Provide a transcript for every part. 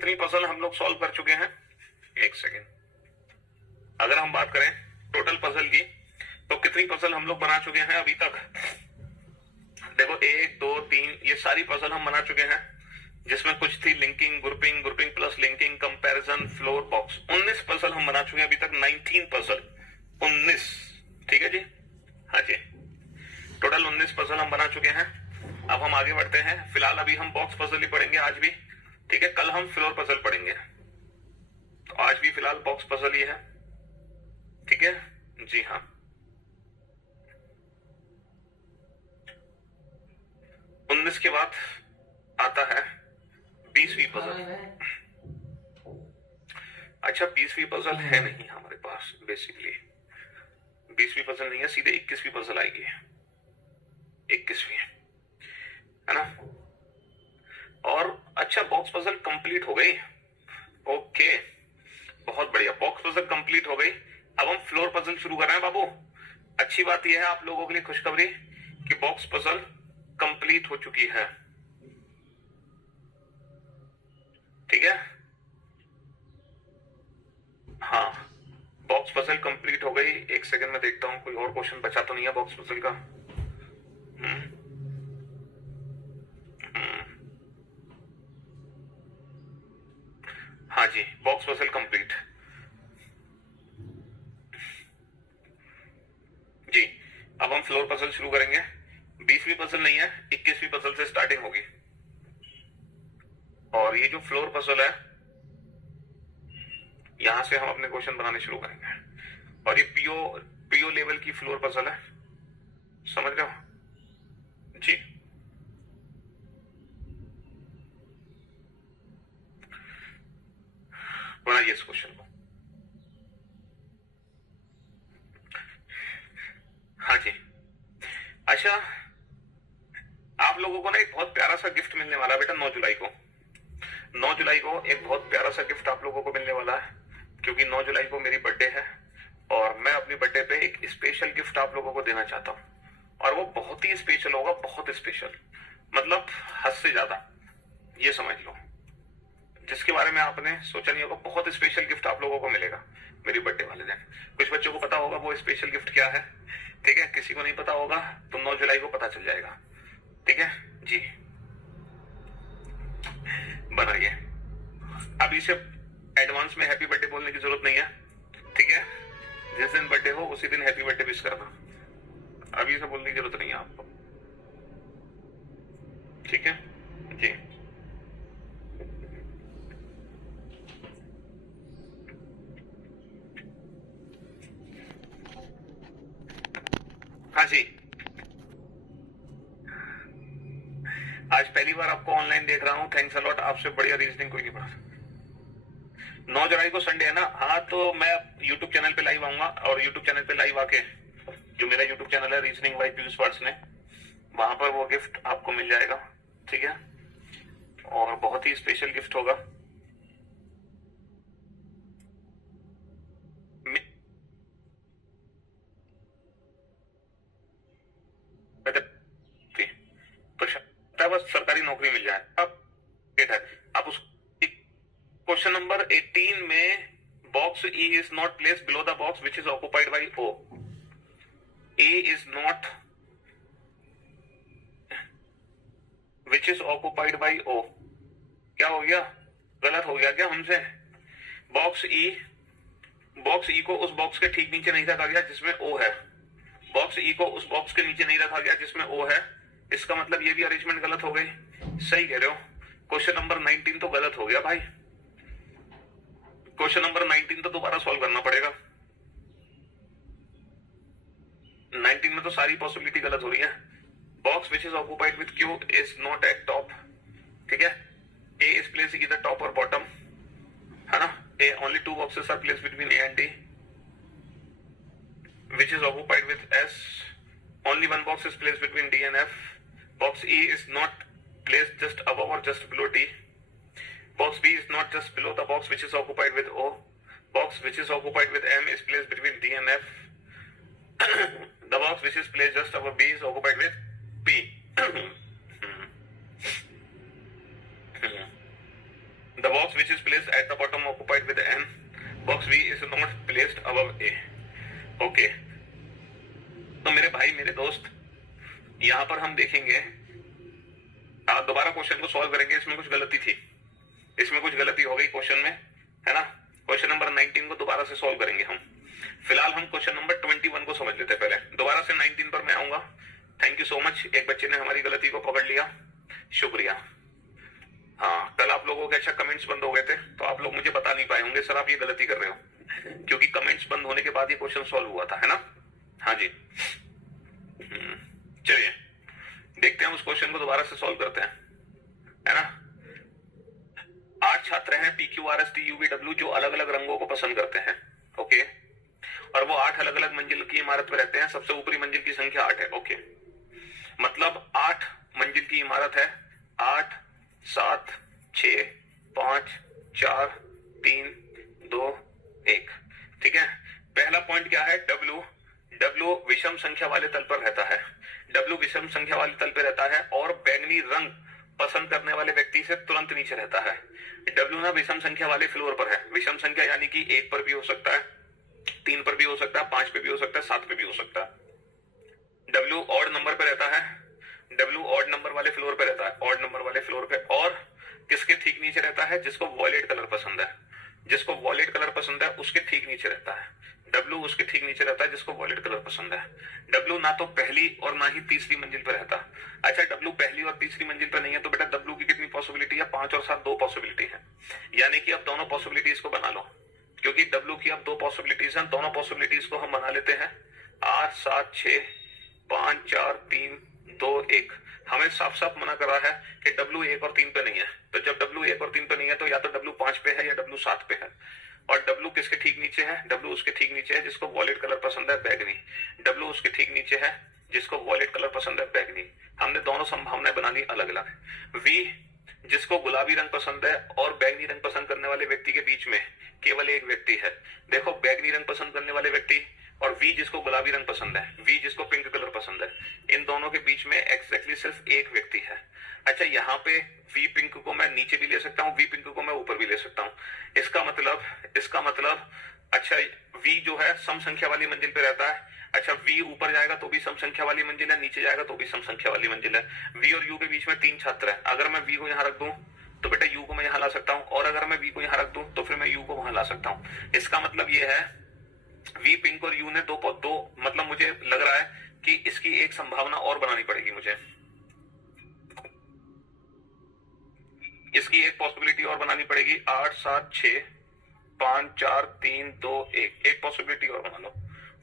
कितनी पजल हम लोग सॉल्व कर चुके हैं? एक सेकेंड, अगर हम बात करें टोटल पजल की तो कितनी पजल हम लोग बना चुके हैं अभी तक? देखो 1 2 3 ये सारी पजल हम बना चुके हैं, जिसमें कुछ थी linking, grouping, grouping plus linking, comparison, floor, box. 19 puzzle हम बना चुके हैं अभी तक, 19 पजल, 19। ठीक है जी, हाँ जी, टोटल 19 पजल हम बना चुके हैं। अब हम आगे बढ़ते हैं। फिलहाल अभी हम बॉक्स पजल ही पढ़ेंगे आज भी, ठीक है। कल हम फ्लोर पजल पढ़ेंगे, तो आज भी फिलहाल बॉक्स पजल ही है, ठीक है जी। हाँ, 19 के बाद आता है 20वीं पजल। अच्छा, 20वीं पजल है नहीं हमारे पास, बेसिकली 20वीं पजल नहीं है, सीधे 21वीं पजल आएगी, 21वीं, है ना। और अच्छा, बॉक्स पजल कंप्लीट हो गई, ओके, बहुत बढ़िया, बॉक्स पजल कंप्लीट हो गई। अब हम फ्लोर पजल शुरू कर रहे हैं बाबू। अच्छी बात यह है आप लोगों के लिए खुशखबरी कि बॉक्स पजल कंप्लीट हो चुकी है, ठीक है। हाँ, बॉक्स पजल कंप्लीट हो गई। एक सेकंड में देखता हूं कोई और क्वेश्चन बचा तो नहीं है बॉक्स पजल का। हाँ जी, बॉक्स पजल कंप्लीट जी। अब हम फ्लोर पजल शुरू करेंगे। 20वीं पजल नहीं है, 21वीं पजल से स्टार्टिंग होगी। और ये जो फ्लोर पजल है, यहां से हम अपने क्वेश्चन बनाने शुरू करेंगे। और ये पीओ लेवल की फ्लोर पजल है, समझ रहे हो जी। बनाइए इस क्वेश्चन को। हाँ जी, अच्छा, आप लोगों को ना एक बहुत प्यारा सा गिफ्ट मिलने वाला है बेटा। 9 जुलाई को, 9 जुलाई को एक बहुत प्यारा सा गिफ्ट आप लोगों को मिलने वाला है, क्योंकि 9 जुलाई को मेरी बर्थडे है और मैं अपनी बर्थडे पे एक स्पेशल गिफ्ट आप लोगों को देना चाहता हूं। और वो बहुत ही स्पेशल होगा, बहुत स्पेशल, मतलब हद से ज्यादा, ये समझ लो, जिसके बारे में आपने सोचा नहीं होगा। बहुत स्पेशल गिफ्ट आप लोगों को मिलेगा मेरी बर्थडे वाले दिन। कुछ बच्चों को पता होगा वो स्पेशल गिफ्ट क्या है, ठीक है। किसी को नहीं पता होगा तो 9 जुलाई को पता चल जाएगा, ठीक है जी। बनाइए। अभी से एडवांस में हैप्पी बर्थडे बोलने की जरूरत नहीं है, ठीक है। जिस दिन बर्थडे हो उसी दिन हैप्पी बर्थडे विश करना, अभी से बोलने की जरूरत नहीं है आपको, ठीक है जी। हाँ जी, आज पहली बार आपको ऑनलाइन देख रहा हूँ, थैंक्स अ लॉट। आपसे बढ़िया रीजनिंग कोई नहीं पढ़ा। 9 जुलाई को संडे है ना, हाँ, तो मैं यूट्यूब चैनल पे लाइव आऊंगा, और यूट्यूब चैनल पे लाइव आके, जो मेरा यूट्यूब चैनल है रीजनिंग बाय पीयूष ने, वहां पर वो गिफ्ट आपको मिल जाएगा, ठीक है। और बहुत ही स्पेशल गिफ्ट होगा। तो बस सरकारी नौकरी मिल जाए अब, आप उस क्वेश्चन नंबर 18 में box E is not placed below the box which is occupied by O. A is not which is occupied by O. क्या हो गया, गलत हो गया क्या हमसे? बॉक्स E को उस बॉक्स के ठीक नीचे नहीं रखा गया जिसमें O है, बॉक्स E को उस बॉक्स के नीचे नहीं रखा गया जिसमें O है। इसका मतलब ये भी अरेंजमेंट गलत हो गई। सही कह रहे हो, क्वेश्चन नंबर 19 तो गलत हो गया भाई। क्वेश्चन नंबर 19 तो दोबारा सॉल्व करना पड़ेगा। 19 में तो सारी पॉसिबिलिटी गलत हो रही है। Box which is occupied with Q is not at top, ठीक है। A इज प्लेस इधर टॉप और बॉटम, है ना। A only 2 boxes are placed between A and D, which is occupied with S. Only 1 box is placed between D and F. Box E is not placed just above or just below D. Box B is not just below the box which is occupied with O. Box which is occupied with M is placed between D and F. The box which is placed just above B is occupied with P. The box which is placed at the bottom occupied with M. Box B is not placed above A. Okay. तो मेरे भाई मेरे दोस्त, यहां पर हम देखेंगे, दोबारा क्वेश्चन को सॉल्व करेंगे। इसमें कुछ गलती थी, इसमें कुछ गलती हो गई क्वेश्चन में, है ना। क्वेश्चन नंबर 19 को दोबारा से सॉल्व करेंगे हम। फिलहाल हम क्वेश्चन नंबर 21 को समझ लेते हैं पहले, दोबारा से 19 पर मैं आऊंगा। थैंक यू सो मच, एक बच्चे ने हमारी गलती को पकड़ लिया, शुक्रिया। हाँ, कल आप लोगों के अच्छा कमेंट्स बंद हो गए थे, तो आप लोग मुझे बता नहीं पाए होंगे सर आप ये गलती कर रहे हो, क्योंकि कमेंट्स बंद होने के बाद ये क्वेश्चन सॉल्व हुआ था, है ना। हाँ जी, चलिए देखते हैं उस क्वेश्चन को दोबारा से सॉल्व करते हैं, है ना। 8 छात्र हैं PQRSTUVW जो अलग अलग रंगों को पसंद करते हैं, ओके, और वो 8 अलग अलग मंजिल की इमारत में रहते हैं। सबसे ऊपरी मंजिल की संख्या 8 है, ओके। मतलब 8 मंजिल की इमारत है, 8 7 6 5 4 3 2 1, ठीक है। पहला पॉइंट क्या है, W विषम संख्या वाले तल पर रहता है, W विषम संख्या वाले तल पर रहता है और बैंगनी रंग पसंद करने वाले व्यक्ति से तुरंत नीचे रहता है। W ना विषम संख्या वाले फ्लोर पर है, विषम संख्या यानी कि 1 पर भी हो सकता है, 3 पर भी हो सकता है, 5 पे भी हो सकता है, 7 पे भी हो सकता है। W ऑड नंबर पे रहता है, W ऑड नंबर वाले फ्लोर पे रहता है, ऑड नंबर वाले फ्लोर पे, और किसके ठीक नीचे रहता है, जिसको वॉयलेट कलर पसंद है, जिसको वॉयलेट कलर पसंद है उसके ठीक नीचे रहता है। W उसके ठीक नीचे रहता है जिसको वॉयलेट कलर पसंद है। W ना तो पहली और ना ही तीसरी मंजिल पर रहता। अच्छा, W पहली और तीसरी मंजिल पर नहीं है तो बेटा W की कितनी पॉसिबिलिटी है, 5 और 7 2 पॉसिबिलिटी है, यानी कि अब दोनों पॉसिबिलिटीज को बना लो, क्योंकि W की अब 2 पॉसिबिलिटीज हैं, दोनों पॉसिबिलिटीज को हम बना लेते हैं। 8 7 6 5 4 3 2 1। हमें साफ साफ मना करा है कि W 1 और 3 पे नहीं है, तो जब W 1 और 3 पे नहीं है तो या तो W 5 पे है या W 7 पे है। और W किसके ठीक नीचे है, W उसके ठीक नीचे है जिसको वॉयलेट कलर पसंद है, बैगनी। W उसके ठीक नीचे है जिसको वॉयलेट कलर पसंद है, बैगनी। हमने दोनों संभावनाएं बना ली अलग अलग। V जिसको गुलाबी रंग पसंद है और बैगनी रंग पसंद करने वाले व्यक्ति के बीच में केवल एक व्यक्ति है। देखो, बैगनी रंग पसंद करने वाले व्यक्ति और V जिसको गुलाबी रंग पसंद है, V जिसको पिंक कलर पसंद है, इन दोनों के बीच में एग्जैक्टली सिर्फ एक व्यक्ति है। अच्छा, यहाँ पे V पिंक को मैं नीचे भी ले सकता हूँ, V पिंक को मैं ऊपर भी ले सकता हूँ। इसका मतलब अच्छा, V जो है सम संख्या वाली मंजिल पे रहता है। अच्छा, V ऊपर जाएगा तो भी सम संख्या वाली मंजिल है, नीचे जाएगा तो भी सम संख्या वाली मंजिल है। V और U के बीच में 3 छात्र है। अगर मैं V को यहाँ रख दूं तो बेटा U को मैं यहाँ ला सकता हूँ, और अगर मैं V को यहाँ रख दूं तो फिर मैं U को वहां ला सकता हूँ। इसका मतलब ये है V पिंक और U ने दो मतलब मुझे लग रहा है कि इसकी एक संभावना और बनानी पड़ेगी मुझे, इसकी एक पॉसिबिलिटी और बनानी पड़ेगी। 8 7 6 5 4 3 2 1, एक पॉसिबिलिटी और बना लो।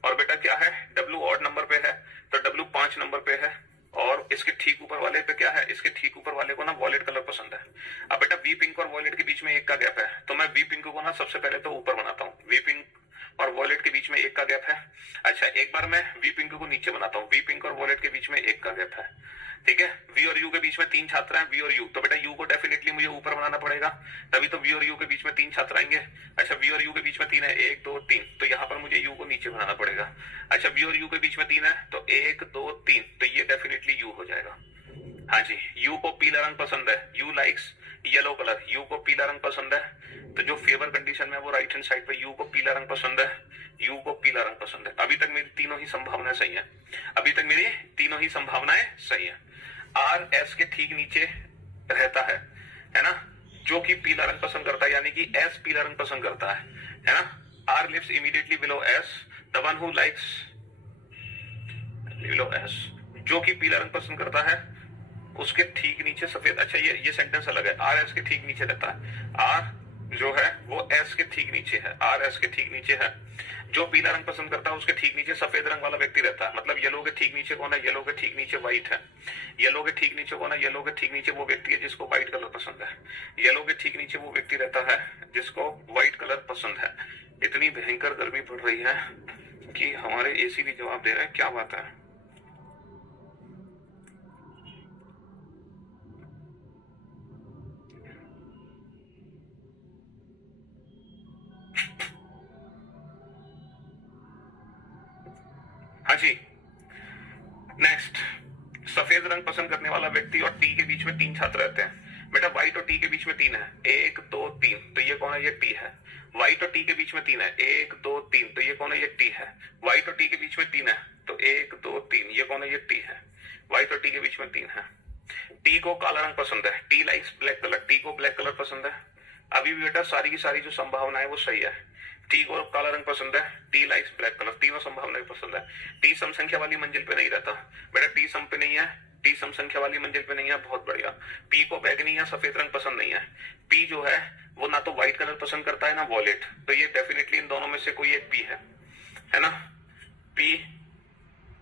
और बेटा क्या है, W ऑड नंबर पे है तो W 5 नंबर पे है, और इसके ठीक ऊपर वाले पे क्या है, इसके ठीक ऊपर वाले को ना वॉयलेट कलर पसंद है। अब बेटा V पिंक और वॉयलेट के बीच में 1 का गैप है, तो मैं V पिंक को ना सबसे पहले तो ऊपर बनाता हूँ। V पिंक और वॉयलेट के बीच में 1 का गैप है। अच्छा, एक बार मैं V पिंक को नीचे बनाता हूँ, V पिंक और वॉयलेट के बीच में 1 का गैप है, ठीक है। V और U के बीच में 3 छात्र हैं, V और U, तो बेटा U को डेफिनेटली मुझे ऊपर बनाना पड़ेगा, तभी तो V और U के बीच में 3 छात्र आएंगे। अच्छा, V और U के बीच में 3 है, 1 2 3, तो यहाँ पर मुझे U को नीचे बनाना पड़ेगा। अच्छा, V और U के बीच में 3 है तो 1 2 3, तो ये डेफिनेटली U हो जाएगा। हाँ जी, U को पीला रंग पसंद है, U likes yellow colour, U को पीला रंग पसंद है, तो जो फेवर कंडीशन में वो राइट हैंड साइड पे U को पीला रंग पसंद है, U को पीला रंग पसंद है। अभी तक मेरी तीनों ही संभावनाएं सही हैं, अभी तक मेरी तीनों ही संभावनाएं सही हैं। R S के ठीक नीचे रहता है ना, जो कि पीला रंग पसंद करता है, यानी कि S पीला रंग पसंद करता है ना। R lives immediately below S, the one who likes below S, जो कि पीला रंग पसंद करता है उसके ठीक नीचे सफेद। अच्छा, ये सेंटेंस अलग है, R S के ठीक नीचे रहता है, R जो है वो S के ठीक नीचे है, R S के ठीक नीचे है। जो पीला रंग पसंद करता है उसके ठीक नीचे सफेद रंग वाला व्यक्ति रहता है। मतलब येलो के ठीक नीचे कौन है, येलो के ठीक नीचे व्हाइट है। येलो के ठीक नीचे कौन है, येलो के ठीक नीचे वो व्यक्ति है जिसको व्हाइट कलर पसंद है। येलो के ठीक नीचे वो व्यक्ति रहता है जिसको व्हाइट कलर पसंद है। इतनी भयंकर गर्मी पड़ रही है कि हमारे AC भी जवाब दे रहे हैं, क्या बात है। हाँ जी, नेक्स्ट, सफेद रंग पसंद करने वाला व्यक्ति और T के बीच में 3 छात्र रहते हैं। बेटा y तो t के बीच में 3 है, 1 2 3, तो ये कौन है? ये t है। y तो t के बीच में 3 है, 1 2 3, तो ये कौन है? ये t है। y तो t के बीच में 3 है, तो 1 2 3, ये कौन है? ये t है। y तो t के बीच में 3 है। t को काला रंग पसंद है, t likes black colour, t को ब्लैक कलर पसंद है। अभी भी बेटा सारी की सारी जो संभावना है वो सही है। t को काला रंग पसंद है, t लाइक्स ब्लैक कलर, तीनों संभावनाएं पसंद है। t सम संख्या वाली मंजिल पे नहीं रहता बेटा, t सम पे नहीं है, t सम संख्या वाली मंजिल पे नहीं है, बहुत बढ़िया। p को बैगनी या सफेद रंग पसंद नहीं है। p जो है वो ना तो व्हाइट कलर पसंद करता है ना वॉलेट, तो ये डेफिनेटली इन दोनों में से कोई एक p है ना।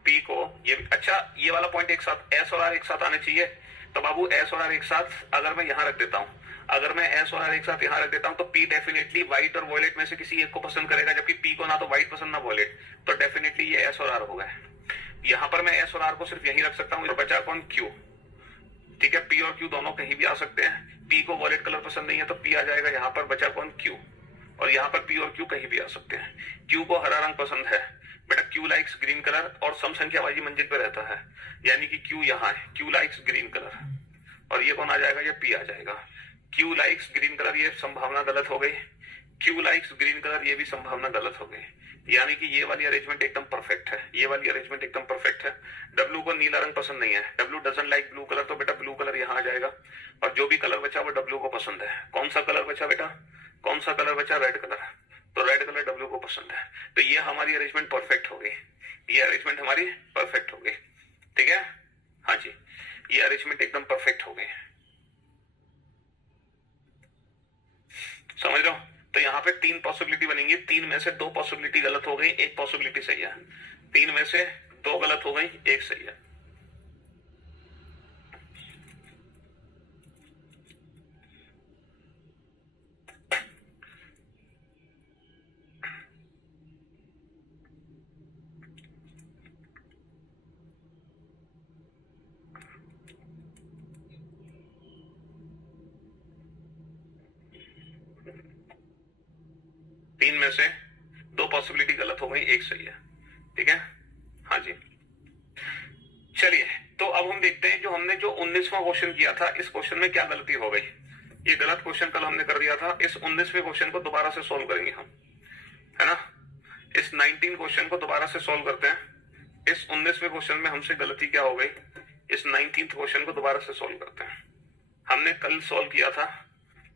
p को ये अच्छा, ये वाला पॉइंट एक साथ s और r एक साथ आने चाहिए, तो बाबू s और r एक साथ अगर मैं यहां रख देता हूं, अगर मैं s और r एक साथ यहां रख देता हूं, तो p डेफिनेटली व्हाइट और वॉलेट में से किसी एक को पसंद करेगा, जबकि p को ना तो व्हाइट पसंद ना वॉलेट, तो डेफिनेटली ये s और r होगा। यहां पर मैं s और r को सिर्फ यहीं रख सकता हूं, बचा कौन? q। ठीक है, p और q दोनों कहीं भी आ सकते हैं। p को वॉलेट कलर पसंद नहीं है तो p आ जाएगा यहाँ पर, बचा कौन? q। और यहाँ पर p और q कहीं भी आ सकते हैं। q को हरा रंग पसंद है बेटा, q लाइक्स ग्रीन कलर और सम संख्या वाली मंजिल पे रहता है, यानी कि q यहाँ है, q लाइक्स ग्रीन कलर, और ये कौन आ जाएगा? ये p आ जाएगा। q लाइक्स ग्रीन कलर, ये संभावना गलत हो गई। q लाइक्स ग्रीन कलर, ये भी संभावना गलत हो गई, यानी कि ये वाली अरेंजमेंट एकदम परफेक्ट है, ये वाली अरेंजमेंट एकदम परफेक्ट है। w को नीला रंग पसंद नहीं है, w doesn't like blue colour, तो बेटा ब्लू कलर यहाँ आ जाएगा, और जो भी कलर बचा वो w को पसंद है। कौन सा कलर बचा बेटा? कौन सा कलर बचा? रेड कलर, तो रेड कलर w को पसंद है। तो ये हमारी अरेंजमेंट परफेक्ट हो गई, ये अरेंजमेंट हमारी परफेक्ट हो गई। ठीक है, हाँ जी, ये अरेंजमेंट एकदम परफेक्ट हो गई, समझ रहे हो? तो यहाँ पे 3 पॉसिबिलिटी बनेंगी, 3 में से 2 पॉसिबिलिटी गलत हो गई, 1 पॉसिबिलिटी सही है। 3 में से 2 गलत हो गई, 1 सही है। तीन में से 2 पॉसिबिलिटी गलत हो गई, 1 सही है। ठीक है, हाँ जी। चलिए, तो अब हम देखते हैं जो हमने जो 19वां क्वेश्चन किया था, इस क्वेश्चन में क्या गलती हो गई। ये गलत क्वेश्चन कल हमने कर दिया था, इस 19वें क्वेश्चन को दोबारा से सोल्व करेंगे हम, है ना। इस 19 क्वेश्चन को दोबारा से सोल्व करते हैं। इस 19वें क्वेश्चन में हमसे गलती क्या हो गई, इस 19th क्वेश्चन को दोबारा से सोल्व करते हैं। हमने कल सोल्व किया था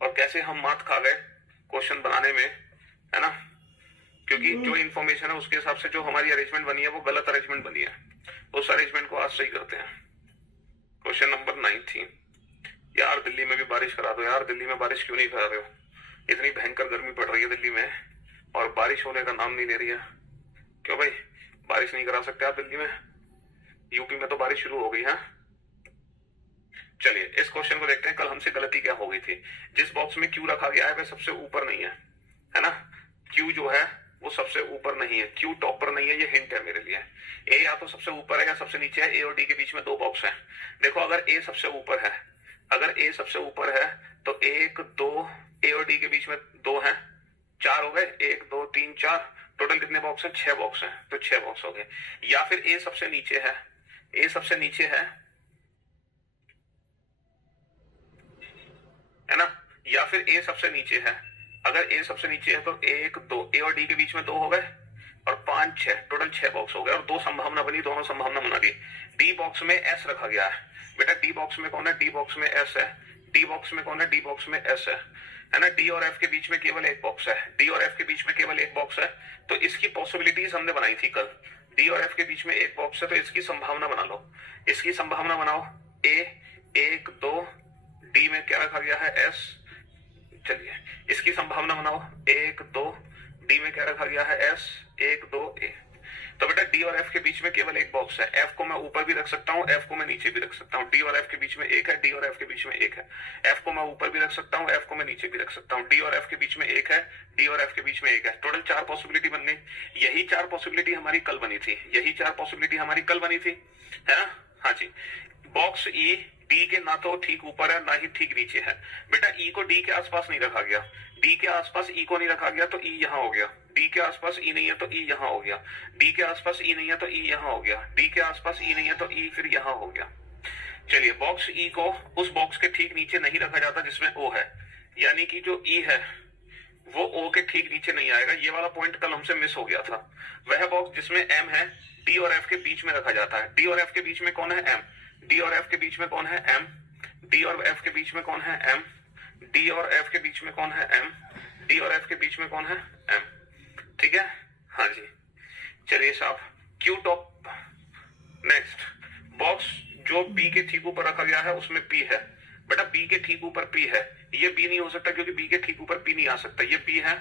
और कैसे हम मात खा गए क्वेश्चन बनाने में, है ना, क्योंकि जो इन्फॉर्मेशन है उसके हिसाब से जो हमारी अरेंजमेंट बनी है वो गलत अरेंजमेंट बनी है। उस अरेंजमेंट को आज सही करते हैं। Question number 19। यार दिल्ली में भी बारिश करा दो यार, दिल्ली में बारिश क्यों नहीं करा रहे हो? इतनी भयंकर गर्मी पड़ रही है दिल्ली में और बारिश होने का नाम नहीं ले रही है। क्यों भाई, बारिश नहीं करा सकते आप दिल्ली में? यूपी में तो बारिश शुरू हो गई है। चलिए इस क्वेश्चन को देखते हैं, कल हमसे गलती क्या हो गई थी। जिस बॉक्स में क्यू रखा गया है वह सबसे ऊपर नहीं है ना। क्यू जो है वो सबसे ऊपर नहीं है, क्यू टॉप पर नहीं है, ये हिंट है मेरे लिए। ए या तो सबसे ऊपर है या सबसे नीचे है। ए और डी के बीच में 2 बॉक्स है। देखो अगर ए सबसे ऊपर है, अगर ए सबसे ऊपर है तो 1 2, ए और डी के बीच में 2 है, 4 हो गए। 1 2 3 4, टोटल कितने बॉक्स है? 6 बॉक्स है, तो 6 बॉक्स हो गए। या फिर ए सबसे नीचे है, ए सबसे नीचे है ना, या फिर ए सबसे नीचे है। अगर ए सबसे नीचे है तो 1 2, ए और डी के बीच में 2 हो गए और 5 6, टोटल 6 बॉक्स हो गए और 2 संभावना बनी, दोनों संभावना बना दी। डी बॉक्स में एस रखा गया है। बेटा डी बॉक्स में कौन है? डी बॉक्स में एस है। डी बॉक्स में कौन है? डी बॉक्स में एस है ना। डी और एफ के बीच में केवल 1 बॉक्स है, डी और एफ के बीच में केवल 1 बॉक्स है। तो इसकी पॉसिबिलिटीज हमने बनाई थी कल। डी और एफ के बीच में 1 बॉक्स है तो इसकी संभावना बना लो, इसकी संभावना बनाओ। ए 1 2, डी में क्या रखा गया है? एस। चलिए इसकी संभावना बनाओ 1 2, डी में क्या रखा गया है? एस 1 2 ए। तो बेटा डी और एफ के बीच में केवल 1 बॉक्स है। एफ को मैं ऊपर भी रख सकता हूँ, एफ को मैं नीचे भी रख सकता हूँ। डी और एफ के बीच में 1 है, डी और एफ के बीच में 1 है। एफ को मैं ऊपर भी रख सकता हूँ, एफ को मैं नीचे भी रख सकता हूँ। डी और एफ के बीच में 1 है, डी और एफ के बीच में 1 है। टोटल 4 पॉसिबिलिटी बन गई। यही 4 पॉसिबिलिटी हमारी कल बनी थी, यही 4 पॉसिबिलिटी हमारी कल बनी थी, है ना। हाँ जी। बॉक्स ई डी के ना तो ठीक ऊपर है ना ही ठीक नीचे है। बेटा ई को डी के आसपास नहीं रखा गया, डी के आसपास ई को नहीं रखा गया तो ई यहाँ हो गया। डी के आसपास ई नहीं है तो ई यहाँ हो गया। डी के आसपास ई नहीं है तो ई यहाँ हो गया। डी के आसपास ई नहीं है तो ई फिर यहाँ हो गया। चलिए बॉक्स ई को उस बॉक्स के ठीक नीचे नहीं रखा जाता जिसमें ओ है, यानी कि जो ई है वो ओ के ठीक नीचे नहीं आएगा। ये वाला पॉइंट कल हमसे मिस हो गया था। वह बॉक्स जिसमें एम है डी और एफ के बीच में रखा जाता है। डी और एफ के बीच में कौन है? एम। डी और एफ के बीच में कौन है? एम। डी और एफ के बीच में कौन है? एम। डी और एफ के बीच में कौन है? एम। डी और एफ के बीच में कौन है? एम। ठीक है, हाँ जी। चलिए साहब, क्यू टॉप। नेक्स्ट, बॉक्स जो बी के ठीक ऊपर रखा गया है उसमें पी है। बेटा बी के ठीक ऊपर पी है, ये बी नहीं हो सकता क्योंकि बी के ठीक ऊपर पी नहीं आ सकता। ये बी है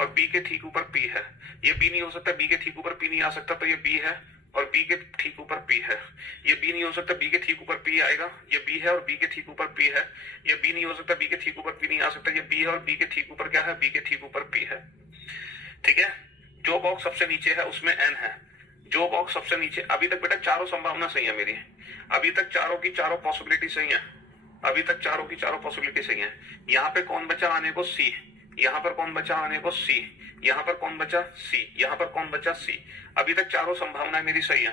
और बी के ठीक ऊपर पी है। ये बी नहीं हो सकता, बी के ठीक ऊपर पी नहीं आ सकता, तो ये बी है और बी के ठीक ऊपर पी है। ये बी नहीं हो सकता, बी के ठीक ऊपर पी आएगा। ये बी है और बी के ठीक ऊपर पी है। ये बी नहीं हो सकता, बी के ठीक ऊपर पी नहीं आ सकता। ये बी है और बी के ठीक ऊपर क्या है? बी के ठीक ऊपर पी है। ठीक है, जो बॉक्स सबसे नीचे है उसमें एन है। जो बॉक्स सबसे नीचे, अभी तक बेटा चारों संभावना सही है मेरी, अभी तक चारों की चारों पॉसिबिलिटी सही है, अभी तक चारों की चारों पॉसिबिलिटी सही है। यहाँ पे कौन बचा आने को? सी। यहाँ पर कौन बचा आने को? सी। यहाँ पर कौन बचा? सी। यहाँ पर कौन बचा? सी। अभी तक चारों संभावनाएं मेरी सही है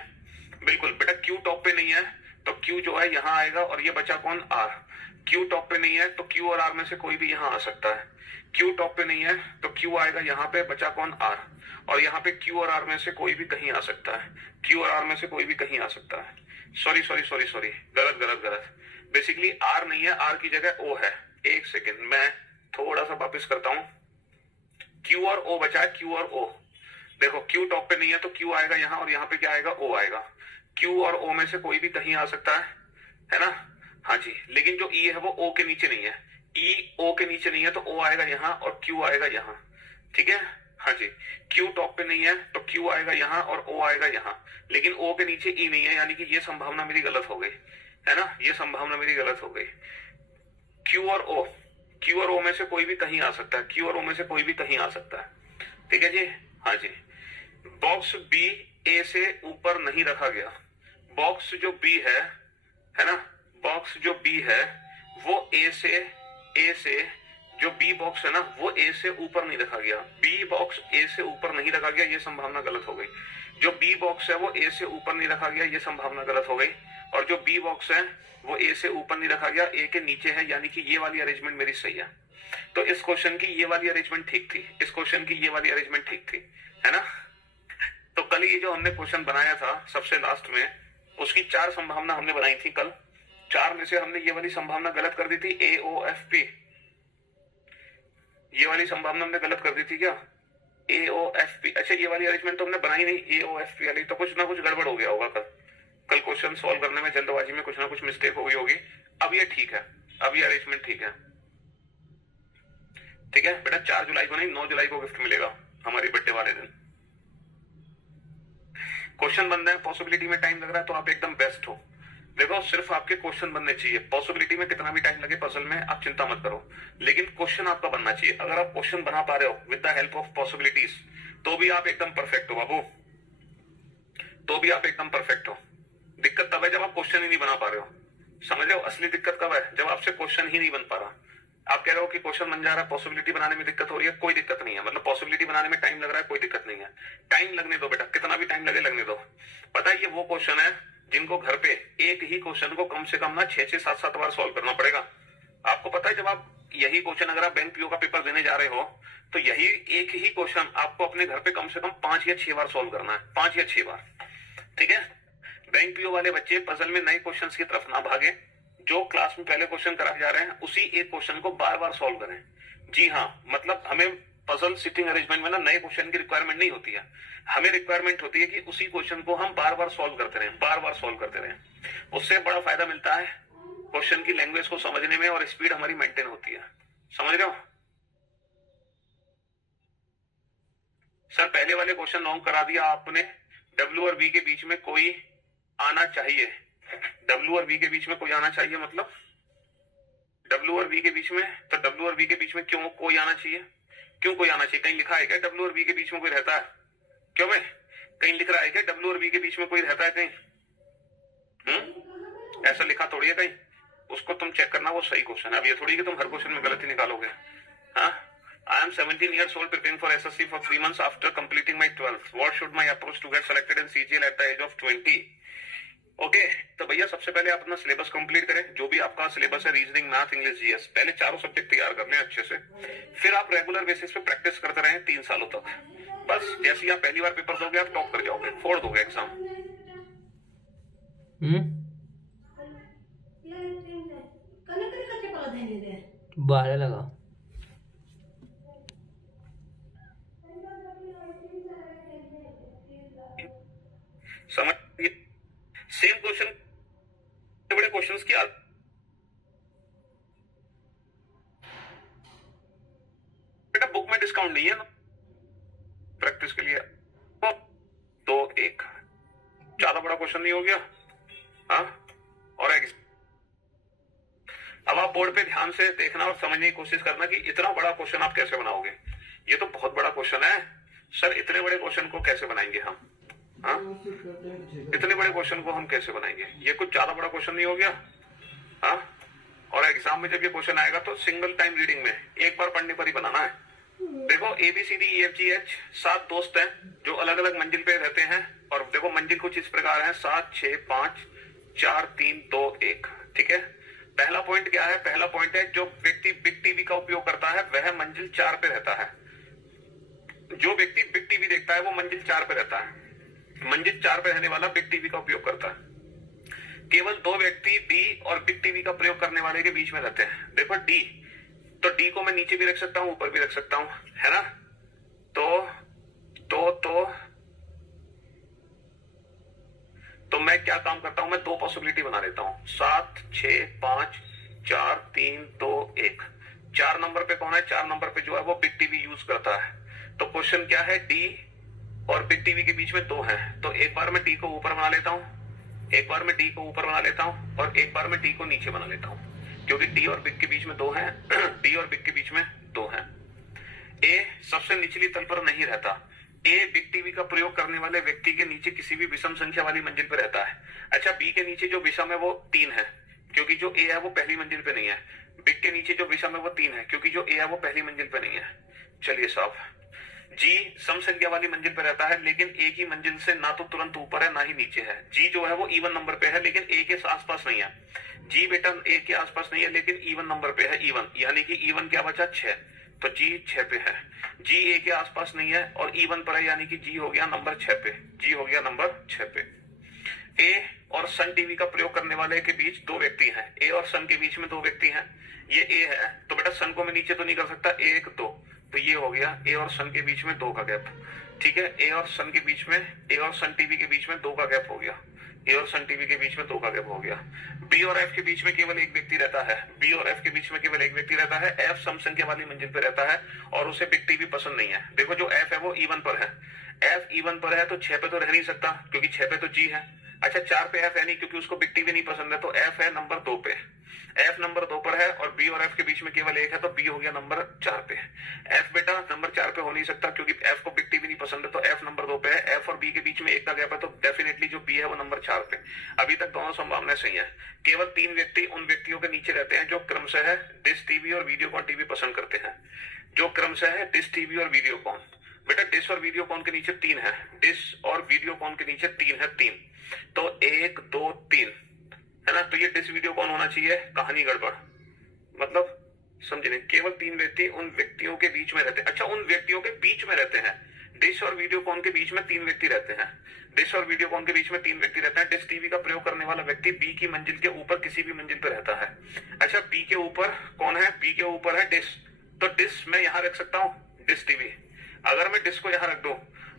बिल्कुल। बेटा क्यू टॉप पे नहीं है तो क्यू जो है यहाँ आएगा और ये बचा कौन? आर। क्यू टॉप पे नहीं है तो क्यू और आर में से कोई भी यहाँ आ सकता है। क्यू टॉप पे नहीं है तो क्यू आएगा यहाँ पे, बचा कौन? आर। और यहाँ पे क्यू और आर में से कोई भी कहीं आ सकता है। क्यू और आर में से कोई भी कहीं आ सकता है। सॉरी सॉरी सॉरी सॉरी, गलत गलत गलत। बेसिकली आर नहीं है, आर की जगह ओ है। एक सेकेंड, मैं थोड़ा सा वापस करता हूं। क्यू और ओ बचा है, क्यू और ओ। देखो क्यू टॉप पे नहीं है तो क्यू आएगा यहाँ और यहाँ पे क्या आएगा? ओ आएगा। क्यू और ओ में से कोई भी कहीं आ सकता है ना? हाँ जी, लेकिन जो ई है वो ओ के नीचे नहीं है। ई ओ के नीचे नहीं है तो ओ आएगा यहाँ और क्यू आएगा यहाँ। ठीक है, हाँ जी। क्यू टॉप पे नहीं है तो क्यू आएगा यहाँ और ओ आएगा यहाँ, लेकिन ओ के नीचे ई नहीं है, यानी कि ये संभावना मेरी गलत हो गई, है ना? ये संभावना मेरी गलत हो गई। क्यू और ओ, क्यू और ओ में से कोई भी कहीं आ सकता है। क्यू और ओ में से कोई भी कहीं आ सकता है। ठीक है जी, हाँ जी। बॉक्स बी ए से ऊपर नहीं रखा गया। बॉक्स जो बी है ना, बॉक्स जो बी है वो ए से जो बी बॉक्स है ना वो ए से ऊपर नहीं रखा गया। बी बॉक्स ए से ऊपर नहीं रखा गया, ये संभावना गलत हो गई। जो बी बॉक्स है वो ए से ऊपर नहीं रखा गया, ये संभावना गलत हो गई। और जो बी बॉक्स है वो ए से ऊपर नहीं रखा गया, ए के नीचे है, यानी कि ये वाली अरेंजमेंट मेरी सही है। तो इस क्वेश्चन की ये वाली अरेंजमेंट ठीक थी, इस क्वेश्चन की ये वाली अरेंजमेंट ठीक थी, है ना? तो कल ये जो हमने क्वेश्चन बनाया था सबसे लास्ट में, उसकी 4 संभावना हमने बनाई थी कल। 4 में से हमने ये वाली संभावना गलत कर दी थी, ए ओ एफ पी। ये वाली संभावना हमने गलत कर दी थी क्या? ए ओ एफ पी। अच्छा, ये वाली अरेंजमेंट तो हमने बनाई नहीं, ए ओ एफ पी वाली। तो कुछ ना कुछ गड़बड़ हो गया होगा कल क्वेश्चन सॉल्व करने में, जल्दबाजी में कुछ ना कुछ मिस्टेक हो गई होगी। अब ये ठीक है, अब ये अरेंजमेंट ठीक है। ठीक है बेटा, 4 जुलाई को नहीं 9 जुलाई को गिफ्ट मिलेगा हमारी बर्थडे वाले दिन। क्वेश्चन बन रहे हैं, पॉसिबिलिटी में टाइम लग रहा है तो आप एकदम बेस्ट हो। देखो सिर्फ आपके क्वेश्चन बनने चाहिए, पॉसिबिलिटी में कितना भी टाइम लगे पजल में आप चिंता मत करो, लेकिन क्वेश्चन आपका बनना चाहिए। अगर आप क्वेश्चन बना पा रहे हो with the help of possibilities तो भी आप एकदम परफेक्ट हो बाबू, तो भी आप एकदम परफेक्ट हो। दिक्कत तब है जब आप क्वेश्चन ही नहीं बना पा रहे हो, समझ रहे हो? असली दिक्कत कब है? जब आपसे क्वेश्चन ही नहीं बन पा रहा। आप कह रहे हो कि क्वेश्चन बन जा रहा है, पॉसिबिलिटी बनाने में दिक्कत हो रही है, कोई दिक्कत नहीं है। मतलब पॉसिबिलिटी बनाने में टाइम लग रहा है, कोई दिक्कत नहीं है। टाइम लगने दो बेटा, कितना भी टाइम लगे लगने दो। पता है ये वो क्वेश्चन है जिनको घर पे एक ही क्वेश्चन को कम से कम ना 6-6, 7-7 बार सॉल्व करना पड़ेगा। आपको पता है जब आप यही क्वेश्चन, अगर आप बैंक पीओ का पेपर देने जा रहे हो तो यही एक ही क्वेश्चन आपको अपने घर पे कम से कम 5 या 6 बार सॉल्व करना है, 5 या 6 बार। ठीक है, बैंक पीओ वाले बच्चे पजल में नए क्वेश्चंस की तरफ ना भागे, जो क्लास में पहले क्वेश्चन करा जा रहे हैं उसी एक क्वेश्चन को बार बार सॉल्व करें। जी हाँ, मतलब हमें पजल सिटिंग अरेंजमेंट में ना नए क्वेश्चन की रिक्वायरमेंट नहीं होती है, हमें रिक्वायरमेंट होती है कि उसी क्वेश्चन को हम बार बार सॉल्व करते रहें, बार बार सॉल्व करते रहें। उससे बड़ा फायदा मिलता है क्वेश्चन की लैंग्वेज को समझने में और स्पीड हमारी मेंटेन होती है। समझ रहे हो सर? पहले वाले क्वेश्चन लॉन्ग करा दिया आपने। डब्ल्यू और बी के बीच में कोई आना चाहिए, डब्ल्यू और बी के बीच में कोई आना चाहिए, मतलब डब्ल्यू और बी के बीच में, तो डब्ल्यू और बी के बीच में क्यों कोई आना चाहिए? क्यों कोई आना चाहिए? कहीं लिखा है क्या डब्ल्यू और बी के बीच में कोई रहता है? क्यों भाई, कहीं लिख रहा है क्या डब्ल्यू और बी के बीच में कोई रहता है कहीं? ऐसा लिखा थोड़ी है कहीं, उसको तुम चेक करना, वो सही क्वेश्चन है। अब ये थोड़ी कि तुम हर क्वेश्चन में गलती निकालोगे। हाँ, I am 17 years old preparing for SSC for 3 months after completing my 12th. What should my approach to get selected in CGL at the age of 20? Okay, तो भैया सबसे पहले आप अपना सिलेबस कंप्लीट करें, जो भी आपका सिलेबस है, रीजनिंग, मैथ, इंग्लिश, जीएस, पहले चारों सब्जेक्ट तैयार कर लें अच्छे से। फिर आप रेगुलर बेसिस पे प्रैक्टिस करते रहें 3 सालों तक। बस जैसे ही आप पहली बार पेपर दोगे आप टॉप कर जाओगे, फोड़ दोगे एग्जाम। बारह लगा। समझ, सेम क्वेश्चन, बड़े क्वेश्चंस की बेटा बुक में डिस्काउंट नहीं है ना प्रैक्टिस के लिए। तो एक ज्यादा बड़ा क्वेश्चन नहीं हो गया। हाँ, और अब आप बोर्ड पे ध्यान से देखना और समझने की कोशिश करना कि इतना बड़ा क्वेश्चन आप कैसे बनाओगे। ये तो बहुत बड़ा क्वेश्चन है सर, इतने बड़े क्वेश्चन को कैसे बनाएंगे हम? हाँ, इतने बड़े क्वेश्चन को हम कैसे बनाएंगे? ये कुछ ज्यादा बड़ा क्वेश्चन नहीं हो गया? हाँ, और एग्जाम में जब ये क्वेश्चन आएगा तो सिंगल टाइम रीडिंग में एक बार पढ़ने पर ही बनाना है। देखो ABCDEFGH 7 दोस्त हैं जो अलग अलग मंजिल पे रहते हैं, और देखो मंजिल कुछ इस प्रकार है 7 6 5 4 3 2 1। ठीक है, पहला पॉइंट क्या है? पहला पॉइंट है जो व्यक्ति बिग टीवी का उपयोग करता है वह मंजिल 4 पे रहता है। जो व्यक्ति बिग टीवी देखता है वो मंजिल 4 पे रहता है। मंजिल 4 पे रहने वाला बिग टीवी का उपयोग करता है। केवल 2 व्यक्ति डी और बिग टीवी का प्रयोग करने वाले के बीच में रहते हैं। देखो डी, तो डी को मैं नीचे भी रख सकता हूं, ऊपर भी रख सकता हूं, है ना? तो मैं क्या काम करता हूं, मैं 2 पॉसिबिलिटी बना लेता हूं, 7 6 5 4 3 2 1। 4 नंबर पे कौन है? 4 नंबर पे जो है वो बिग टीवी यूज करता है। तो क्वेश्चन क्या है? डी और बिग टीवी के बीच में 2 है, तो एक बार मैं डी को ऊपर बना लेता हूं, एक बार मैं डी को ऊपर बना लेता हूं, और एक बार मैं डी को नीचे बना लेता हूं, क्योंकि डी और बिग के बीच में 2 है। डी और बिग के बीच में 2 है। ए सबसे निचली तल पर नहीं रहता। ए बिग टीवी का प्रयोग करने वाले व्यक्ति के नीचे किसी भी विषम संख्या वाली मंजिल पर रहता है। अच्छा, बी के नीचे जो विषम है वो 3 है, क्योंकि जो ए है वो पहली मंजिल पे नहीं है। बिग के नीचे जो विषम है वो 3 है, क्योंकि जो ए है वो पहली मंजिल पे नहीं है। चलिए साहब, जी सम संख्या वाली मंजिल पे रहता है, लेकिन ए की मंजिल से ना तो तुरंत ऊपर है ना ही नीचे है। जी जो है वो इवन नंबर पे है, लेकिन ए के आसपास नहीं है। जी बेटा ए के आसपास नहीं है, लेकिन इवन नंबर पे है, इवन, यानी कि इवन क्या बचा? 6, तो जी 6 पे है। जी ए के आसपास नहीं है और इवन पर है, यानी कि जी हो गया नंबर 6 पे। जी हो गया नंबर 6 पे। ए और सन टीवी का प्रयोग करने वाले के बीच 2 व्यक्ति हैं। ए और सन के बीच में 2 व्यक्ति हैं। ये ए है, तो बेटा सन को मैं नीचे तो नहीं कर सकता, 1 2, तो ये हो गया ए और सन के बीच में 2 का गैप। ठीक है, ए और सन के बीच में, ए और सन टीवी के बीच में 2 का गैप हो गया। ए और सन टीवी के बीच में 2 का गैप हो गया। बी और एफ के बीच में केवल एक व्यक्ति रहता है। बी और एफ के बीच में केवल एक व्यक्ति रहता है। एफ सम संख्या वाली मंजिल पे रहता है और उसे बिग टीवी पसंद नहीं है। देखो जो एफ है वो इवन पर है। एफ इवन पर है तो 6 पे तो रह नहीं सकता, क्योंकि 6 पे तो जी है। अच्छा, 4 पे एफ है नहीं, क्योंकि उसको बिग टीवी नहीं पसंद है, तो एफ है नंबर 2 पे। एफ नंबर 2 पर है और बी और एफ के बीच में केवल 1 है, तो बी हो गया नंबर 4 पे। एफ बेटा नंबर 4 पे हो नहीं सकता, क्योंकि एफ को बिग टीवी नहीं पसंद है, तो एफ नंबर 2 पे है। एफ और बी के बीच में 1 का गैप है, तो डेफिनेटली जो बी है वो नंबर 4 पे। अभी तक दोनों संभावनाएं सही है। केवल 3 व्यक्ति उन व्यक्तियों के नीचे रहते हैं जो क्रमशः डिश टीवी और वीडियोकॉन टीवी पसंद करते हैं। जो क्रमशः है डिश टीवी और वीडियोकॉन। बेटा डिश और वीडियोकॉन के नीचे 3 है, डिश और वीडियोकॉन के नीचे 3 है, 3, तो 1 2 3 है ना? तो ये डिश वीडियोकॉन होना चाहिए। कहानी गड़बड़, मतलब समझे नहीं। केवल 3 व्यक्ति उन व्यक्तियों के बीच में रहते हैं। अच्छा, उन व्यक्तियों के बीच में रहते हैं। डिश और वीडियोकॉन के बीच में 3 व्यक्ति रहते हैं। डिश और वीडियोकॉन के बीच में 3 व्यक्ति रहते हैं। डिश टीवी का प्रयोग करने वाला व्यक्ति बी की मंजिल के ऊपर किसी भी मंजिल पर रहता है। अच्छा, बी के ऊपर कौन है? बी के ऊपर है डिश, तो डिश मैं यहां रख सकता हूं, डिश टीवी। अगर मैं डिश को यहां रख दूं,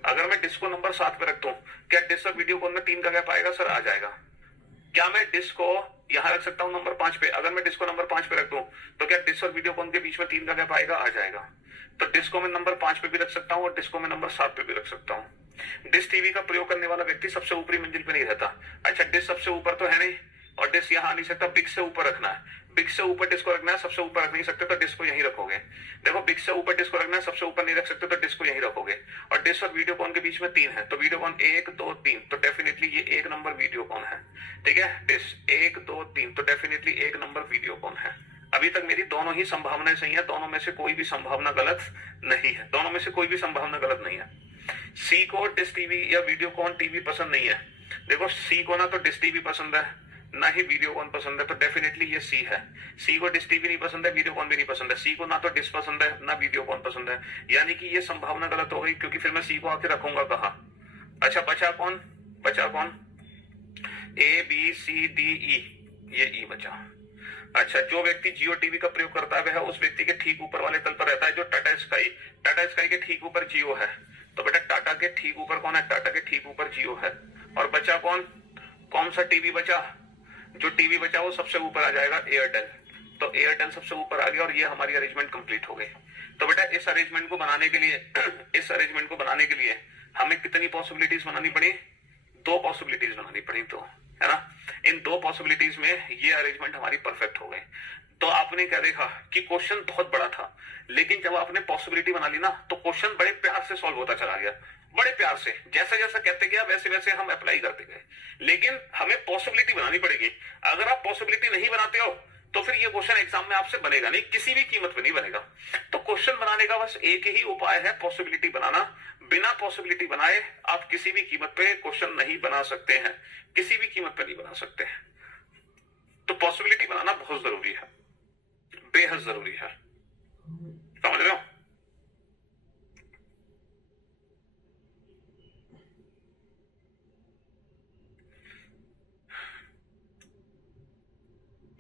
अगर मैं डिश को नंबर 7 पे रख दूं, क्या डिश और वीडियोकॉन में 3 का गैप आएगा? सर आ जाएगा। क्या मैं डिश को यहां रख सकता हूं नंबर 5 पे? अगर मैं डिश को नंबर 5 पे रख दूं तो क्या डिश और वीडियोकॉन के बीच में 3 का गैप आएगा? आ जाएगा। तो डिश को मैं नंबर 5 पे भी रख सकता हूं और डिश को मैं नंबर 7 पे भी रख सकता हूं। डिश टीवी का प्रयोग करने वाला व्यक्ति सबसे ऊपरी मंजिल पे नहीं रहता। अच्छा, डिश सबसे ऊपर तो है नहीं और डिश यहां आ नहीं सकता, बिग से ऊपर रखना है। बिग से ऊपर डिश को रखना है, सबसे ऊपर रख नहीं सकते तो डिश को यहीं रखोगे। देखो बिग से ऊपर डिश को रखना है, सबसे ऊपर नहीं रख सकते तो डिश को यहीं रखोगे। और डिश और वीडियोकॉन के बीच में 3 है, तो वीडियोकॉन 1 2 3, तो डेफिनेटली ये 1 नंबर वीडियोकॉन है। ठीक है, डिश 1 2 3, तो डेफिनेटली 1 नंबर वीडियोकॉन है। अभी तक मेरी दोनों ही संभावनाएं सही है, दोनों में से कोई भी संभावना गलत नहीं है, दोनों में से कोई भी संभावना गलत नहीं है। सी को डिश टीवी या वीडियोकॉन टीवी पसंद नहीं है, देखो सी को ना तो डिश टीवी पसंद है ना ही वीडियोकॉन पसंद है, तो डेफिनेटली ये सी है। सी को डिश टीवी नहीं पसंद है, वीडियोकॉन भी नहीं पसंद है। सी को ना तो डिश पसंद है ना वीडियोकॉन पसंद है, यानी कि ये संभावना गलत हो गई, क्योंकि फिर मैं सी को आके रखूंगा कहा। अच्छा बचा कौन, बचा कौन, A B C D E, ये ई बचा। अच्छा, जो व्यक्ति जियो टीवी का प्रयोग करता है वह उस व्यक्ति के ठीक ऊपर वाले तल पर रहता है जो टाटा स्काई, टाटा स्काई के ठीक ऊपर जियो है। तो बेटा टाटा के ठीक ऊपर कौन है, टाटा के ठीक ऊपर जियो है। और बचा कौन, कौन सा टीवी बचा, जो टीवी बचा वो सबसे ऊपर आ जाएगा एयरटेल। तो एयरटेल सबसे ऊपर आ गया और ये हमारी अरेंजमेंट कंप्लीट हो गई। तो बेटा इस अरेंजमेंट को बनाने के लिए इस अरेंजमेंट को बनाने के लिए हमें कितनी पॉसिबिलिटीज बनानी पड़ी, दो पॉसिबिलिटीज बनानी पड़ी, तो है ना। इन दो पॉसिबिलिटीज में ये अरेंजमेंट हमारी परफेक्ट हो गई। तो आपने क्या देखा कि क्वेश्चन बहुत बड़ा था, लेकिन जब आपने पॉसिबिलिटी बना ली ना तो क्वेश्चन बड़े प्यार से सॉल्व होता चला गया, बड़े प्यार से, जैसा जैसा कहते गया वैसे वैसे हम अप्लाई करते गए। लेकिन हमें पॉसिबिलिटी बनानी पड़ेगी। अगर आप पॉसिबिलिटी नहीं बनाते हो तो फिर ये क्वेश्चन एग्जाम में आपसे बनेगा नहीं, किसी भी कीमत पे नहीं बनेगा। तो क्वेश्चन बनाने का बस एक ही उपाय है, पॉसिबिलिटी बनाना। बिना पॉसिबिलिटी बनाए आप किसी भी कीमत पे क्वेश्चन नहीं बना सकते हैं, किसी भी कीमत पे नहीं बना सकते हैं। तो पॉसिबिलिटी बनाना बहुत जरूरी है, बेहद जरूरी है, समझ रहे हो।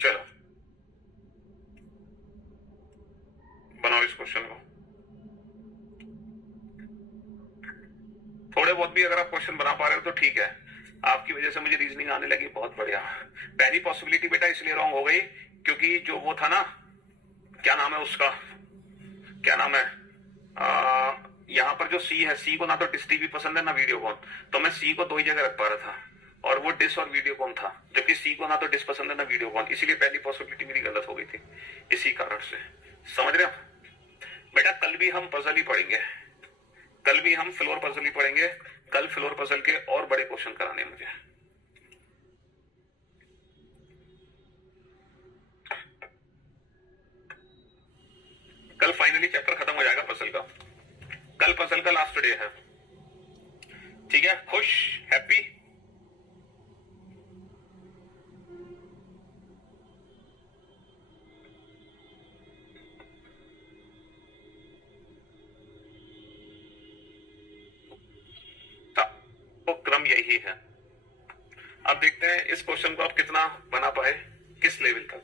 चलो बनाओ इस क्वेश्चन को। थोड़े बहुत भी अगर आप क्वेश्चन बना पा रहे हो तो ठीक है, आपकी वजह से मुझे रीजनिंग आने लगी, बहुत बढ़िया। पहली पॉसिबिलिटी बेटा इसलिए रॉन्ग हो गई क्योंकि जो वो था ना, क्या नाम है उसका, क्या नाम है, यहाँ पर जो सी है, सी को ना तो डिश टीवी पसंद है ना वीडियोकॉन, तो मैं सी को दो ही जगह रख पा रहा था और वो डिश और वीडियोकॉन था, जबकि सी को ना तो डिश पसंद है ना वीडियोकॉन, इसीलिए पहली पॉसिबिलिटी मेरी गलत हो गई थी, इसी कारण से। समझ रहे हो बेटा। कल भी हम पजल ही पढ़ेंगे, कल भी हम फ्लोर पजल ही पढ़ेंगे। कल फ्लोर पजल के और बड़े क्वेश्चन कराने मुझे। कल फाइनली चैप्टर खत्म हो जाएगा पजल का, कल पजल का लास्ट डे है, ठीक है। खुश, हैप्पी, तो क्रम यही है। अब देखते हैं इस क्वेश्चन को आप कितना बना पाए, किस लेवल तक।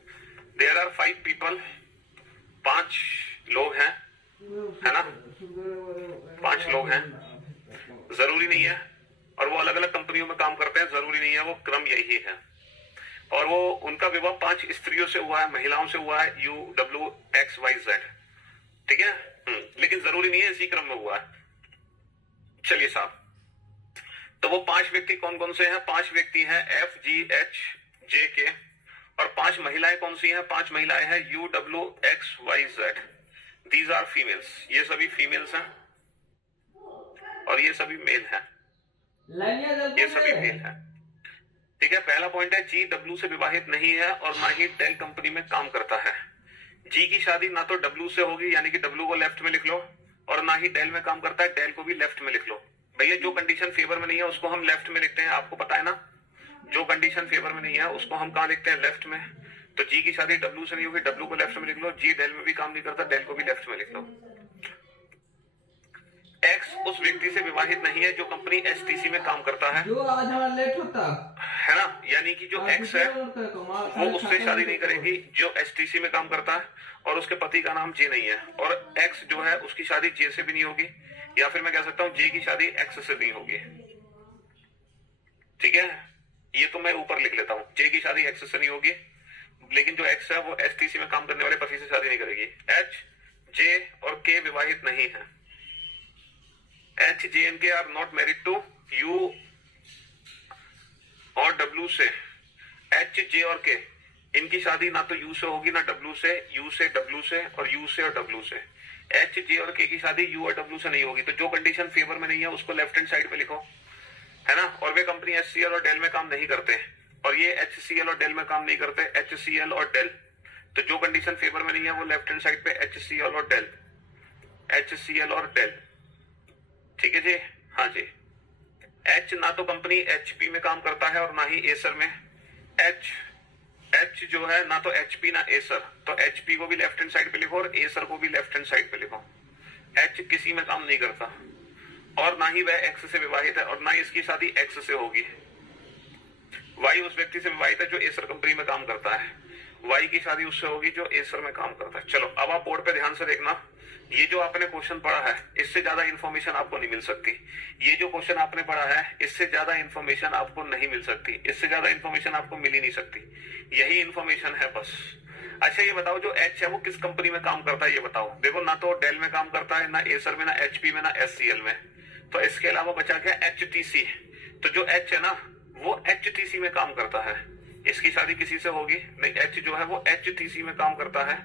देयर आर 5 पीपल, 5 लोग हैं, है ना, 5 लोग हैं, जरूरी नहीं है, और वो अलग अलग कंपनियों में काम करते हैं, जरूरी नहीं है, वो क्रम यही है। और वो उनका विवाह 5 स्त्रियों से हुआ है, महिलाओं से हुआ है, UWXYZ, ठीक है। लेकिन जरूरी नहीं है इसी क्रम में हुआ है। चलिए साहब, तो वो 5 व्यक्ति कौन कौन से हैं, 5 व्यक्ति हैं FGHJK, और 5 महिलाएं कौन सी हैं, 5 महिलाएं हैं UWXYZ। दीज आर फीमेल्स, ये सभी फीमेल्स हैं और ये सभी मेल हैं, ये सभी मेल हैं, ठीक है। पहला पॉइंट है GW से विवाहित नहीं है और ना ही डेल कंपनी में काम करता है। जी की शादी ना तो W से होगी, यानी कि W को लेफ्ट में लिख लो, और ना ही डेल में काम करता है, डेल को भी लेफ्ट में लिख लो। भैया जो कंडीशन फेवर में नहीं है उसको हम लेफ्ट में लिखते हैं, आपको पता है ना, जो कंडीशन फेवर में नहीं है उसको हम कहाँ लिखते हैं, लेफ्ट में। तो जी की शादी W से नहीं होगी, W को लेफ्ट में लिख लो, जी डेल में भी काम नहीं करता, डेल को भी लेफ्ट में लिख लो। एक्स उस व्यक्ति से विवाहित नहीं है जो कंपनी STC में काम करता है, जो आज हमारा लेट होता है ना, यानी कि जो एक्स है वो उससे शादी नहीं करेगी जो STC में काम करता है और उसके पति का नाम जे नहीं है, और एक्स जो है उसकी शादी जे से भी नहीं होगी, या फिर मैं कह सकता हूं जे की शादी एक्स से नहीं होगी, ठीक है। ये तो मैं ऊपर लिख लेता हूं, जे की शादी एक्स से नहीं होगी, लेकिन जो एक्स है वो STC में काम करने वाले पति से शादी नहीं करेगी। एच, जे और के विवाहित नहीं है। H, J and K are not married to U और W से। H, J और K इनकी शादी ना तो U से होगी ना W से, U से, W से और U से और W से। H, J और K की शादी U और W से नहीं होगी, तो जो कंडीशन फेवर में नहीं है उसको लेफ्ट हैंड साइड पे लिखो, है ना। और वे कंपनी HCL और डेल में काम नहीं करते, और ये HCL और डेल में काम नहीं करते, HCL और डेल। तो जो कंडीशन फेवर में नहीं है वो लेफ्ट हैंड साइड पे HCL और डेल, HCL और डेल, ठीक है जी, हाँ जी। एच ना तो कंपनी एचपी में काम करता है और ना ही एसर में। एच जो है ना तो एचपी ना एसर, तो एचपी को भी लेफ्ट हैंड साइड पे लिखो और एसर को भी लेफ्ट हैंड साइड पे लिखो। एच किसी में काम नहीं करता और ना ही वह एक्स से विवाहित है और ना इसकी शादी एक्स से होगी। वाई उस व्यक्ति से विवाहित है जो एसर कंपनी में काम करता है, वाई की शादी उससे होगी जो एसर में काम करता है। चलो अब आप बोर्ड पे ध्यान से देखना, ये जो आपने क्वेश्चन पढ़ा है इससे ज्यादा इन्फॉर्मेशन आपको नहीं मिल सकती। ये जो क्वेश्चन आपने पढ़ा है इससे ज्यादा इन्फॉर्मेशन आपको नहीं मिल सकती, इससे ज्यादा इन्फॉर्मेशन आपको मिल ही नहीं सकती, यही इन्फॉर्मेशन है बस। अच्छा ये बताओ जो एच है वो किस कंपनी में काम करता है ये बताओ। देखो ना तो डेल में काम करता है, ना एसर में, ना एचपी में, ना एचसीएल में, तो इसके अलावा बचा गया एचटीसी। तो जो एच है ना वो एचटीसी में काम करता है, इसकी शादी किसी से होगी नहीं, एच जो है वो एचटीसी में काम करता है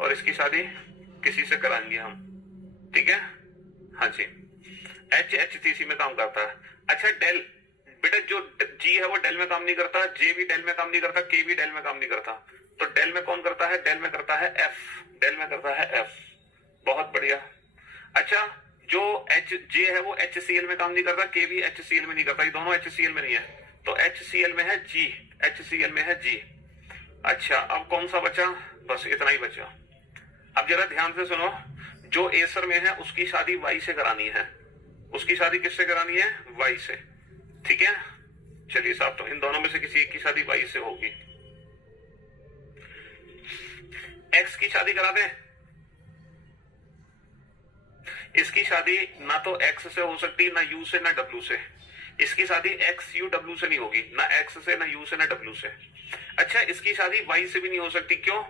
और इसकी शादी किसी से कराएंगे हम, ठीक है। हाँ जी, एचटीसी में काम करता है। अच्छा डेल, बेटा जो जी है वो डेल में काम नहीं करता, जे भी डेल में काम नहीं करता, के भी डेल में काम नहीं करता, तो डेल में कौन करता है, डेल में करता है एफ, डेल में करता है एफ। बहुत बढ़िया। अच्छा जो एच जे है वो एचसीएल में काम नहीं करता, के भी एचसीएल में नहीं करता, ये दोनों एचसीएल में नहीं है, तो एचसीएल में है जी, एचसीएल में है जी। अच्छा अब कौन सा बचा, बस इतना ही बचा। अब जरा ध्यान से सुनो, जो एसर में है उसकी शादी वाई से करानी है, उसकी शादी किससे करानी है, वाई से, ठीक है। चलिए साहब, तो इन दोनों में से किसी एक की शादी वाई से होगी। एक्स की शादी करा दें, इसकी शादी ना तो एक्स से हो सकती, ना यू से, ना डब्ल्यू से। इसकी शादी एक्स यू डब्ल्यू से नहीं होगी, ना एक्स से, ना यू से, ना डब्ल्यू से। अच्छा इसकी शादी वाई से भी नहीं हो सकती, क्यों,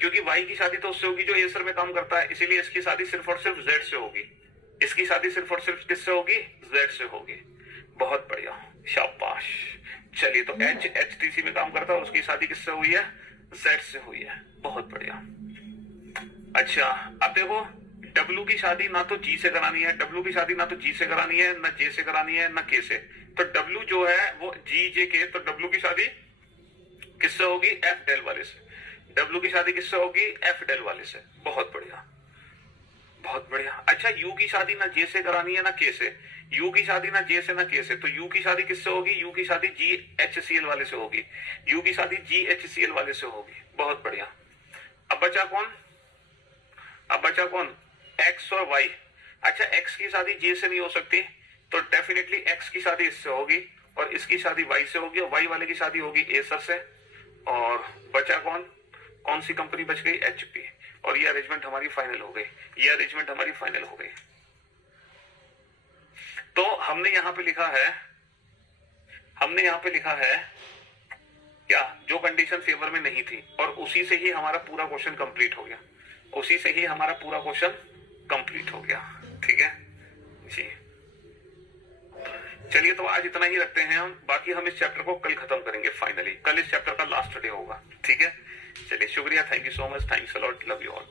क्योंकि वाई की शादी तो उससे होगी जो एसर में काम करता है, इसीलिए इसकी शादी सिर्फ और सिर्फ जेड से होगी। इसकी शादी सिर्फ और सिर्फ किससे होगी, जेड से होगी। बहुत बढ़िया, शाबाश। चलिए तो एच एचटीसी में काम करता है, उसकी शादी किससे हुई है, जेड से हुई है। बहुत बढ़िया। अच्छा अब देखो, डब्ल्यू की शादी ना तो जी से करानी है, डब्ल्यू की शादी ना तो जी से करानी है, ना जे से करानी है, ना के से। तो डब्ल्यू जो है वो जी जे के, तो डब्ल्यू की शादी किससे होगी, एफ डेल वाले से। डब्ल्यू की शादी किससे होगी, एफ डेल वाले से। बहुत बढ़िया, बहुत बढ़िया। अच्छा यू की शादी ना जे से करानी है ना के से, यू की शादी ना जे से ना के से, तो यू की शादी किससे होगी, यू की शादी जी एचसीएल वाले से होगी, यू की शादी जी एचसीएल वाले से होगी। बहुत बढ़िया। अब बचा कौन, अब बचा कौन, एक्स और वाई। अच्छा एक्स की शादी जे से नहीं हो सकती, तो डेफिनेटली एक्स की शादी इससे होगी और इसकी शादी वाई से होगी और वाई वाले की शादी होगी एसर से। और बचा कौन, कौन सी कंपनी बच गई, एचपी। और ये अरेंजमेंट हमारी फाइनल हो गई, ये अरेंजमेंट हमारी फाइनल हो गई। तो हमने यहां पे लिखा है, हमने यहां पे लिखा है क्या, जो कंडीशन फेवर में नहीं थी, और उसी से ही हमारा पूरा क्वेश्चन कंप्लीट हो गया, उसी से ही हमारा पूरा क्वेश्चन कंप्लीट हो गया, ठीक है जी। चलिए तो आज इतना ही रखते हैं हम, बाकी हम इस चैप्टर को कल खत्म करेंगे फाइनली, कल इस चैप्टर का लास्ट डे होगा, ठीक है। चलिए शुक्रिया, thank you so much, thanks a lot, love you all.